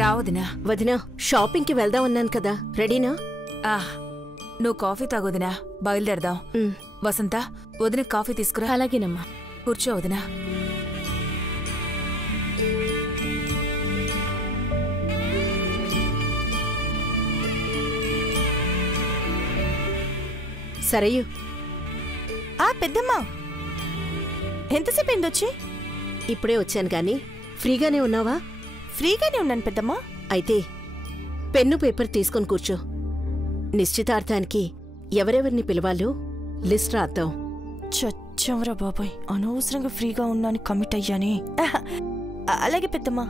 రా వదినా. వదినా, షాపింగ్ కి వెళ్దాం అన్నాను కదా, రెడీనా? నువ్వు కాఫీ తాగొదినా, బయలుదేరదాం. వసంత, వదిన కాఫీ తీసుకురా. అలాగేనమ్మా. కూర్చో వదినా. సరయు. పెద్దమ్మా, ఎంతసేపు అయిందొచ్చి? ఇప్పుడే వచ్చాను గాని ఫ్రీగానే ఉన్నావా? ఫ్రీగానే ఉన్నాను పెద్దమ్మా. అయితే పెన్ను పేపర్ తీసుకొని కూర్చో. నిశ్చితార్థానికి ఎవరెవరిని పిలవాలో లిస్ట్ రాద్దాం. చచ్చవరా బాబాయ్, అనవసరంగా ఫ్రీగా ఉన్నాను కమిట్ అయ్యానే. అలాగే పెద్దమ్మా.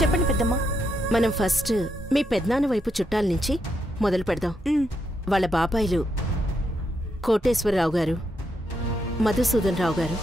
చెప్పండి పెద్దమ్మా. మనం ఫస్ట్ మీ పెద్దనాన్న వైపు చుట్టాల నుంచి మొదలు పెడదాం. వాళ్ళ బాబాయిలు కోటేశ్వరరావు గారు, మధుసూదన్ రావు గారు,